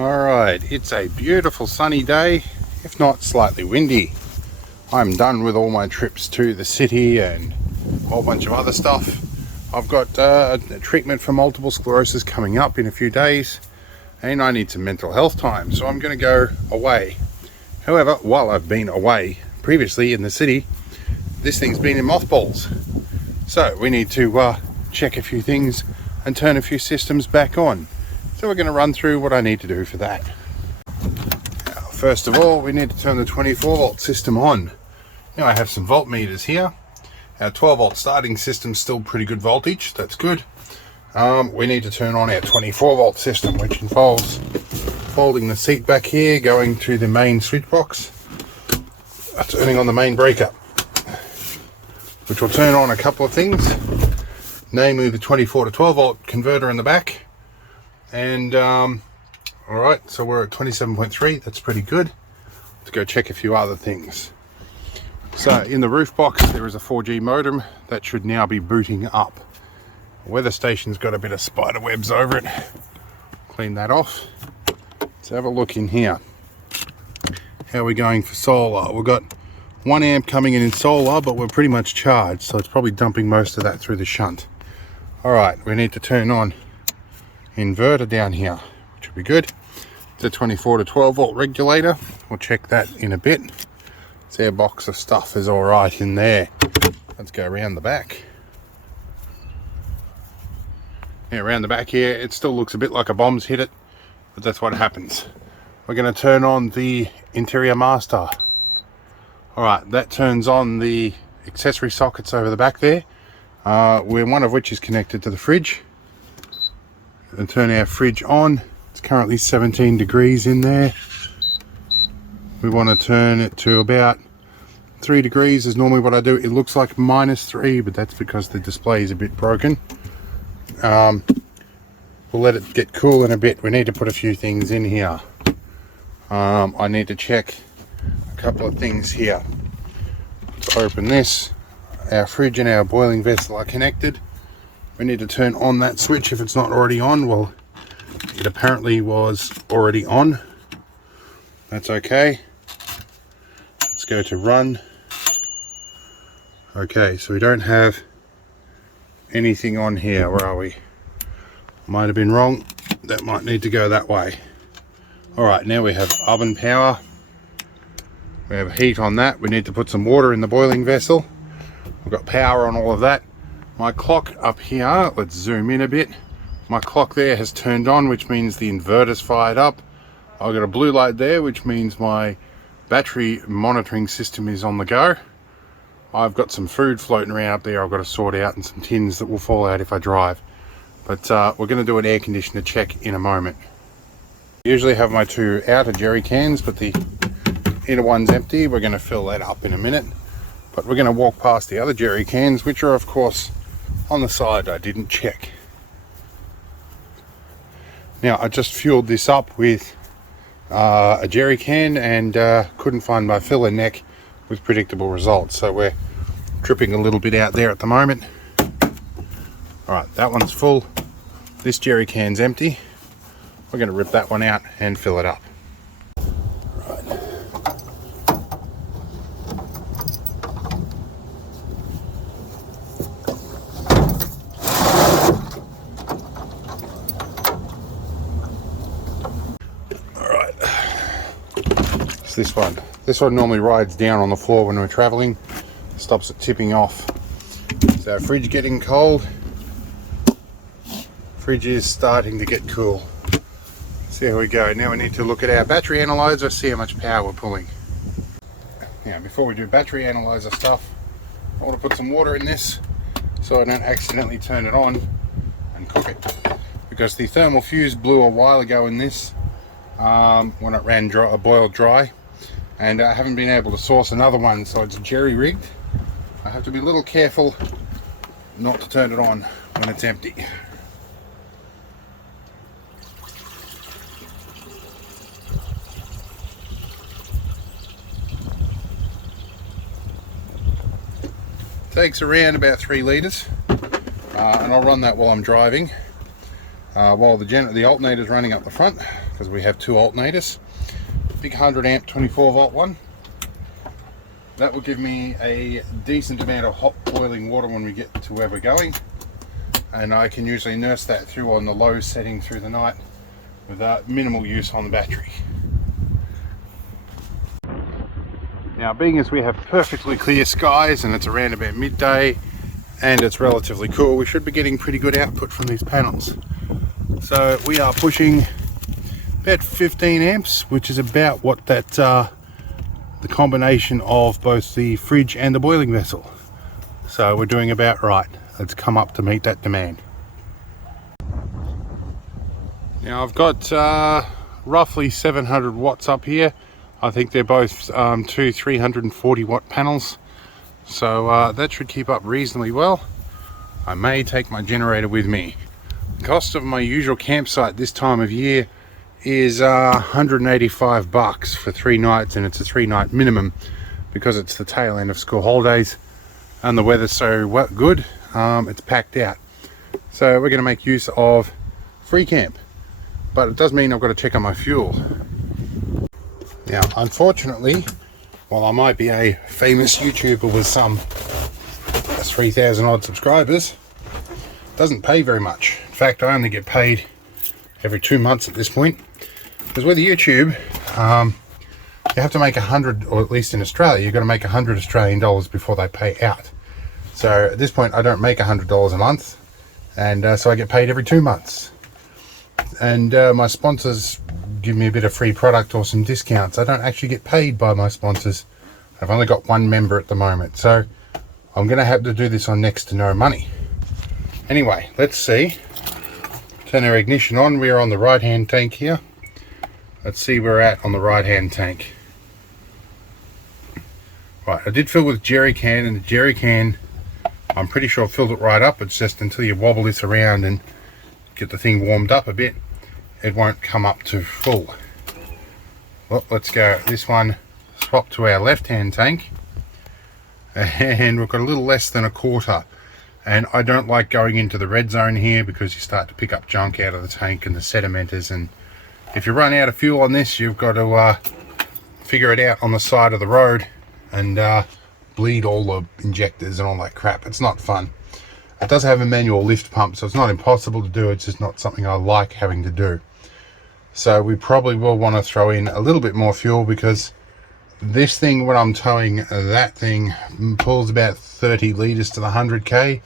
Alright, it's a beautiful sunny day, if not slightly windy. I'm done with all my trips to the city and a whole bunch of other stuff. I've got a treatment for multiple sclerosis coming up in a few days, and I need some mental health time, so I'm going to go away. However, while I've been away previously in the city, this thing's been in mothballs. So we need to check a few things and turn a few systems back on. So we're going to run through what I need to do for that. Now, first of all, we need to turn the 24 volt system on. Now I have some voltmeters here. Our 12 volt starting system's still pretty good voltage, that's good. We need to turn on our 24 volt system, which involves folding the seat back here, going to the main switch box, turning on the main breaker, which will turn on a couple of things, namely the 24 to 12 volt converter in the back. And alright, so we're at 27.3, that's pretty good. Let's go check a few other things. So in the roof box there is a 4G modem that should now be booting up. The weather station's got a bit of spider webs over it. Clean that off. Let's have a look in here. How are we going for solar? We've got 1 amp coming in solar, but we're pretty much charged, so it's probably dumping most of that through the shunt. Alright, we need to turn on inverter down here, which will be good. The 24 to 12 volt regulator, we'll check that in a bit. Our box of stuff is all right in there. Let's go around the back. Yeah, around the back here, it still looks a bit like a bomb's hit it, but that's what happens. We're going to turn on the interior master. All right, that turns on the accessory sockets over the back there, one of which is connected to the fridge. And turn our fridge on. It's currently 17 degrees in there. We want to turn it to about 3 degrees is normally what I do. It looks like -3, but that's because the display is a bit broken. We'll let it get cool in a bit. We need to put a few things in here. I need to check a couple of things here. Let's open this. Our fridge and our boiling vessel are connected. We need to turn on that switch if it's not already on. Well, it apparently was already on. That's okay. Let's go to run. Okay, so we don't have anything on here. Where are we? Might have been wrong. That might need to go that way. Alright, now we have oven power. We have heat on that. We need to put some water in the boiling vessel. We've got power on all of that. My clock up here, let's zoom in a bit. My clock there has turned on, which means the inverter's fired up. I've got a blue light there, which means my battery monitoring system is on the go. I've got some food floating around up there I've got to sort out, and some tins that will fall out if I drive. But we're going to do an air conditioner check in a moment. I usually have my 2 outer jerry cans, but the inner one's empty. We're going to fill that up in a minute. But we're going to walk past the other jerry cans, which are of course on the side. I didn't check. Now I just fueled this up with a jerry can and couldn't find my filler neck with predictable results, so we're tripping a little bit out there at the moment. Alright, that one's full. This jerry can's empty. We're going to rip that one out and fill it up. This one normally rides down on the floor when we're traveling, stops it tipping off. So our fridge getting cold. Fridge is starting to get cool. So here we go. Now we need to look at our battery analyzer, see how much power we're pulling. Now before we do battery analyzer stuff, I want to put some water in this so I don't accidentally turn it on and cook it. Because the thermal fuse blew a while ago in this when it ran dry, boiled dry. And I haven't been able to source another one, so it's jerry-rigged. I have to be a little careful not to turn it on when it's empty. Takes around about 3 litres, and I'll run that while I'm driving. while the alternator is running up the front, because we have two alternators. Big 100 amp 24 volt one. That will give me a decent amount of hot boiling water when we get to where we're going, and I can usually nurse that through on the low setting through the night without minimal use on the battery. Now, being as we have perfectly clear skies and it's around about midday and it's relatively cool, we should be getting pretty good output from these panels. So we are pushing about 15 amps, which is about what that the combination of both the fridge and the boiling vessel. So we're doing about right. Let's come up to meet that demand. Now I've got roughly 700 watts up here. I think they're both two 340 watt panels, so that should keep up reasonably well. I may take my generator with me. The cost of my usual campsite this time of year is $185 for 3 nights, and it's a 3-night minimum because it's the tail end of school holidays and the weather's so good, it's packed out. So we're going to make use of free camp, but it does mean I've got to check on my fuel. Now, unfortunately, while I might be a famous YouTuber with some 3,000 odd subscribers, it doesn't pay very much. In fact, I only get paid every 2 months at this point, because with YouTube, you have to make 100, or at least in Australia, you've got to make 100 Australian dollars before they pay out. So at this point, I don't make $100 a month, and so I get paid every 2 months. And my sponsors give me a bit of free product or some discounts. I don't actually get paid by my sponsors. I've only got one member at the moment, so I'm going to have to do this on next to no money. Anyway, let's see. Turn our ignition on. We are on the right hand tank here. Let's see where we're at on the right hand tank. Right, I did fill with jerry can, and the jerry can, I'm pretty sure I filled it right up. It's just until you wobble this around and get the thing warmed up a bit, it won't come up to full. Well, let's go this one, swap to our left hand tank, and we've got a little less than a quarter. And I don't like going into the red zone here because you start to pick up junk out of the tank and the sedimenters, and if you run out of fuel on this, you've got to figure it out on the side of the road and bleed all the injectors and all that crap. It's not fun. It does have a manual lift pump, so it's not impossible to do. It's just not something I like having to do. So we probably will want to throw in a little bit more fuel, because this thing, when I'm towing that thing, pulls about 30 litres to the 100k.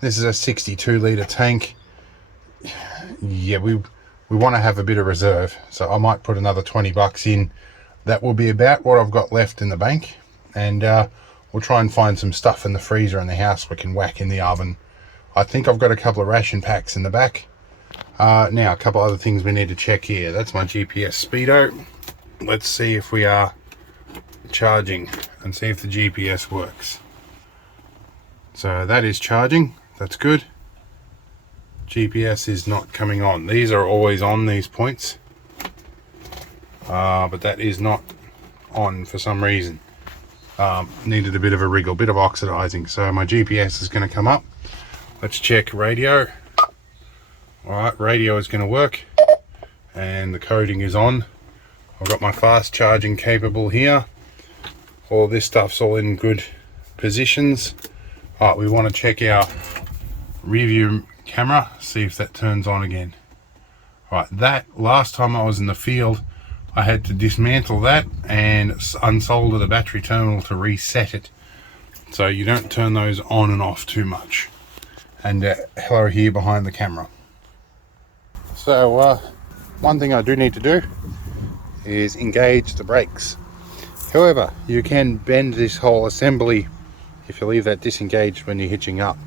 This is a 62 litre tank. Yeah, we want to have a bit of reserve, so I might put another 20 bucks in. That will be about what I've got left in the bank, and we'll try and find some stuff in the freezer in the house we can whack in the oven. I think I've got a couple of ration packs in the back. Now, a couple other things we need to check here. That's my GPS speedo. Let's see if we are charging and see if the GPS works. So that is charging. That's good. GPS is not coming on. These are always on, these points, but that is not on for some reason. Needed a bit of a wriggle, bit of oxidizing. So my GPS is going to come up. Let's check radio. Alright, radio is going to work, and the coding is on. I've got my fast charging capable here. All this stuff's all in good positions. Alright, we want to check our rear view camera, see if that turns on again. Right, that last time I was in the field, I had to dismantle that and unsolder the battery terminal to reset it. So you don't turn those on and off too much. And hello here behind the camera. So one thing I do need to do is engage the brakes. However, you can bend this whole assembly if you leave that disengaged when you're hitching up.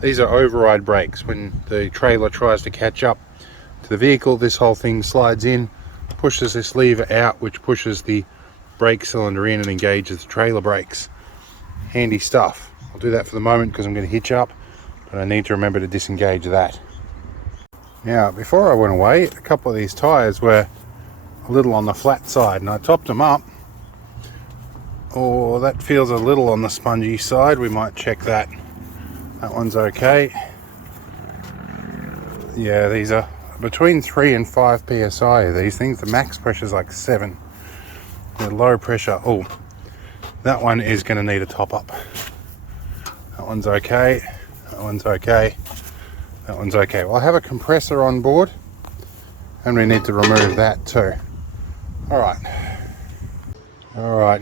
These are override brakes. When the trailer tries to catch up to the vehicle, this whole thing slides in, pushes this lever out, which pushes the brake cylinder in and engages the trailer brakes. Handy stuff. I'll do that for the moment because I'm going to hitch up, but I need to remember to disengage that. Now, before I went away, a couple of these tyres were a little on the flat side, and I topped them up. Oh, that feels a little on the spongy side. We might check that. That one's okay. Yeah, these are between 3 and 5 psi. These things, the max pressure is like 7. The low pressure, oh, that one is going to need a top up. That one's okay. That one's okay. That one's okay. Well, I have a compressor on board, and we need to remove that too. Alright,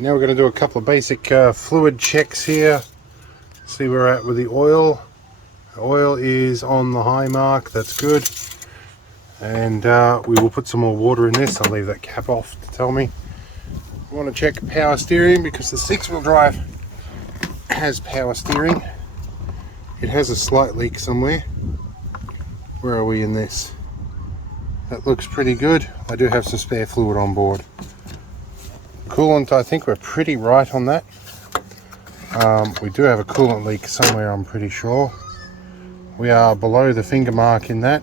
now we're going to do a couple of basic fluid checks here. See where we're at with the oil. The oil is on the high mark, that's good. And we will put some more water in this. I'll leave that cap off to tell me. We want to check power steering because the 6-wheel drive has power steering. It has a slight leak somewhere. Where are we in this? That looks pretty good. I do have some spare fluid on board. Coolant, I think we're pretty right on that. We do have a coolant leak somewhere, I'm pretty sure. We are below the finger mark in that.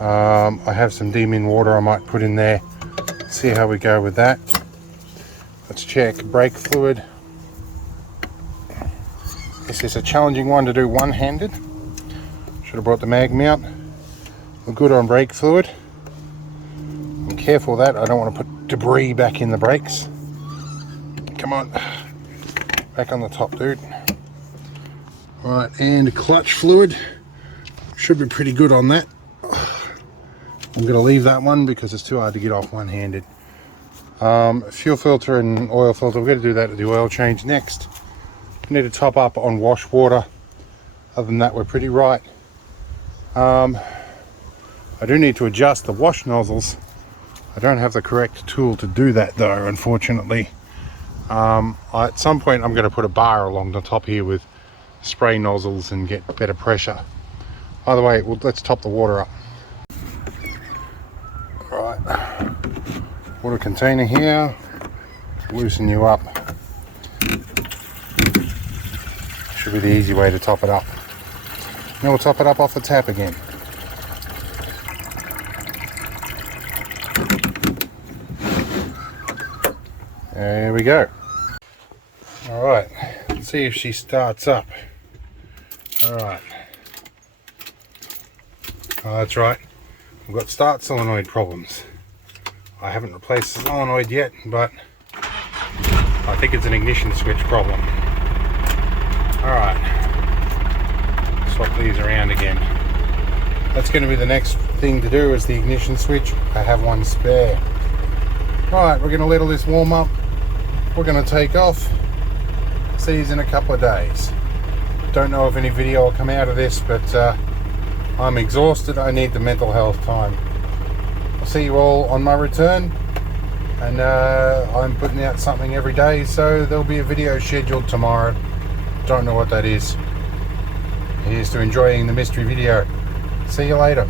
I have some D-min water I might put in there. See how we go with that. Let's check brake fluid. This is a challenging one to do one-handed. Should have brought the mag mount. We're good on brake fluid. I'm careful of that. I don't want to put debris back in the brakes. Come on. Back on the top, dude. Alright, and clutch fluid. Should be pretty good on that. I'm going to leave that one because it's too hard to get off one-handed. Fuel filter and oil filter, we're going to do that at the oil change next. We need to top up on wash water. Other than that, we're pretty right. I do need to adjust the wash nozzles. I don't have the correct tool to do that though, unfortunately. At some point I'm going to put a bar along the top here with spray nozzles and get better pressure. Either way, let's top the water up. Alright, water container here, loosen you up. Should be the easy way to top it up. Now we'll top it up off the tap again. There we go. Alright, let's see if she starts up. Alright. Oh, that's right. We've got start solenoid problems. I haven't replaced the solenoid yet, but I think it's an ignition switch problem. Alright. Swap these around again. That's going to be the next thing to do, is the ignition switch. I have one spare. Alright, we're going to let all this warm up. We're going to take off. See you in a couple of days. Don't know if any video will come out of this, but I'm exhausted. I need the mental health time. I'll see you all on my return, and I'm putting out something every day, so there'll be a video scheduled tomorrow. Don't know what that is. Here's to enjoying the mystery video. See you later.